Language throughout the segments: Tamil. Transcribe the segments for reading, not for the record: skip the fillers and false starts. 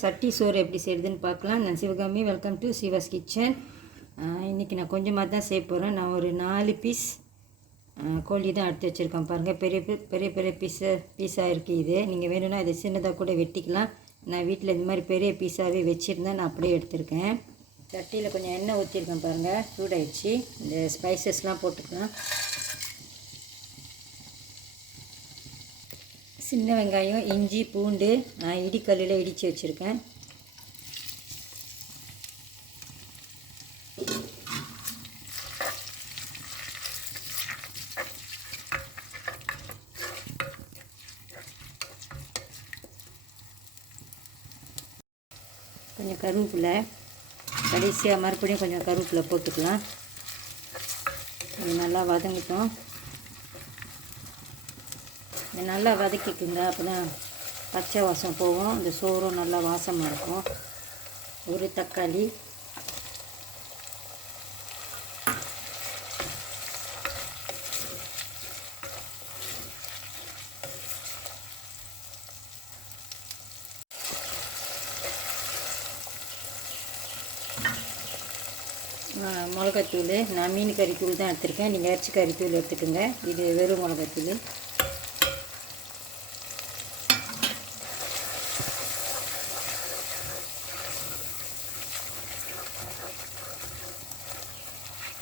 சட்டி சோறு எப்படி செய்யுதுன்னு பார்க்கலாம். நான் Sivakami. Welcome to Siva's kitchen. இன்றைக்கி நான் கொஞ்சமாக தான் செய்ய போகிறேன். நான் ஒரு 4 பீஸ் கோழி தான் எடுத்து வச்சுருக்கேன். பாருங்கள், பெரிய பெரிய பீஸாக இருக்குது. இது நீங்கள் வேணும்னா இதை சின்னதாக கூட வெட்டிக்கலாம். நான் வீட்டில் இந்த மாதிரி பெரிய பீஸாகவே வச்சுருந்தேன். நான் அப்படியே எடுத்திருக்கேன். சட்டியில் கொஞ்சம் எண்ணெய் ஊற்றிருக்கேன். பாருங்கள், சூடாயிடுச்சு. இந்த ஸ்பைசஸ்லாம் போட்டுக்கலாம். சின்ன வெங்காயம், இஞ்சி, பூண்டு நான் இடிக்கல்லில் இடித்து வச்சுருக்கேன். கொஞ்சம் கருவேப்பிலை, கடைசியாக மறுபடியும் கொஞ்சம் கருவேப்பிலை போட்டுக்கலாம். இது நல்லா வதங்கிட்டோம். இது நல்லா வதக்கிக்குங்க. அப்போ தான் பச்சை வாசம் போகும். இந்த சோறும் நல்லா வாசமாக இருக்கும். ஒரு தக்காளி, மிளகாத்தூள். நான் மீன் கறித்தூள் தான் எடுத்திருக்கேன். நீங்கள் இறைச்சி கறித்தூள் எடுத்துக்கோங்க. இது வெறும் மிளகாத்தூள்.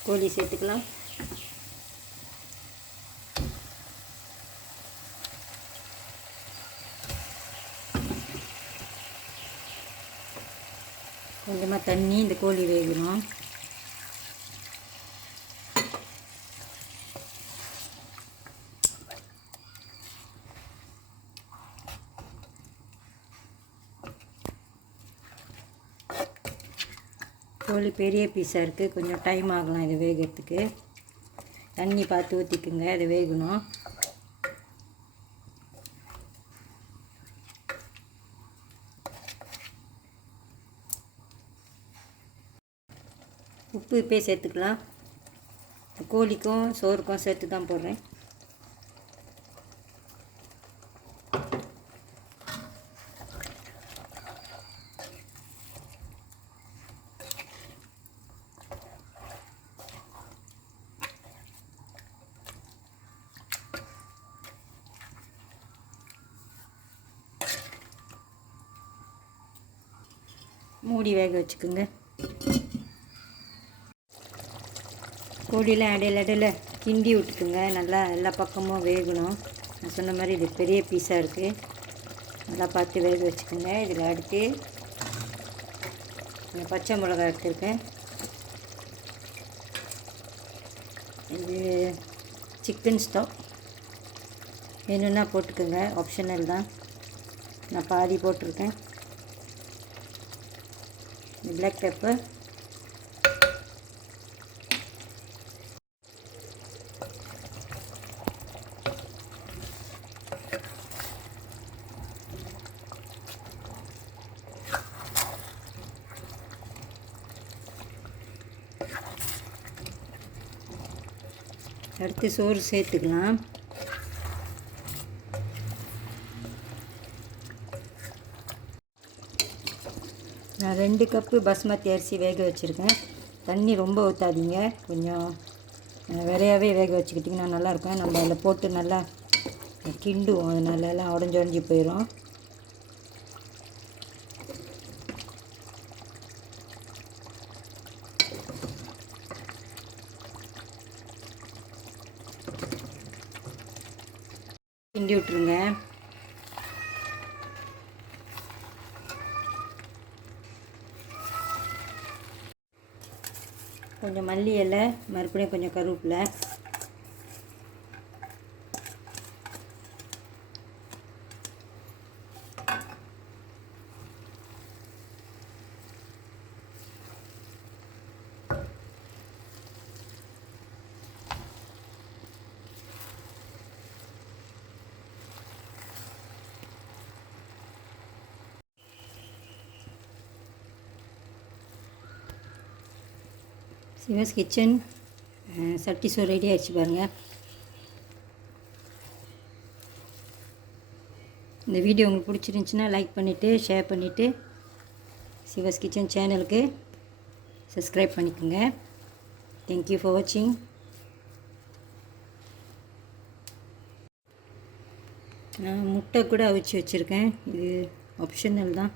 கோழி சேர்த்துக்கலாம். கொஞ்சமாக தண்ணி, இந்த கோழி வேகணும். கோழி பெரிய பீஸாக இருக்குது. கொஞ்சம் டைம் ஆகலாம் இது வேகிறதுக்கு. தண்ணி பார்த்து ஊற்றிக்குங்க. இது வேகணும். உப்பு இப்போயே சேர்த்துக்கலாம். கோழிக்கும் சோறுக்கும் சேர்த்து தான் போடுறேன். மூடி வேக வச்சுக்கோங்க. கோழியில் இடையில கிண்டி விட்டுக்குங்க. நல்லா எல்லா பக்கமும் வேகணும். நான் சொன்ன மாதிரி இது பெரிய பீஸாக இருக்குது. நல்லா பார்த்து வேக வச்சுக்கோங்க. இதில் அடுத்து பச்சை மிளகா எடுத்துருக்கேன். இது சிக்கன் ஸ்டாக் வேணும்னா போட்டுக்கோங்க. ஆப்ஷனல் தான். நான் பாதி போட்டிருக்கேன். black pepper, அடுத்து சோறு சேர்த்துக்கலாம். நான் 2 கப்பு பாஸ்மதி அரிசி வேக வச்சுருக்கேன். தண்ணி ரொம்ப ஊற்றாதீங்க. கொஞ்சம் விரையாவே வேக வச்சுக்கிட்டிங்கன்னா நல்லாயிருக்கும். நம்ம அதில் போட்டு நல்லா கிண்டுவோம். அதனால எல்லாம் உடஞ்சி போயிடும். கிண்டி விட்டுருங்க. கொஞ்சம் மல்லி இலை, மறுபடியும் கொஞ்சம் கருவேப்பிலை, சிவாஸ் கிச்சன் சட்டி சோறு ரெடி ஆகிடுச்சு பாருங்கள். இந்த வீடியோ உங்களுக்கு பிடிச்சிருந்துச்சின்னா லைக் பண்ணிவிட்டு ஷேர் பண்ணிவிட்டு சிவாஸ் கிச்சன் சேனலுக்கு சப்ஸ்கிரைப் பண்ணிக்கோங்க. தேங்க்யூ ஃபார் வாட்சிங். நான் முட்டை கூட அவிச்சு வச்சுருக்கேன். இது ஆப்ஷனல் தான்.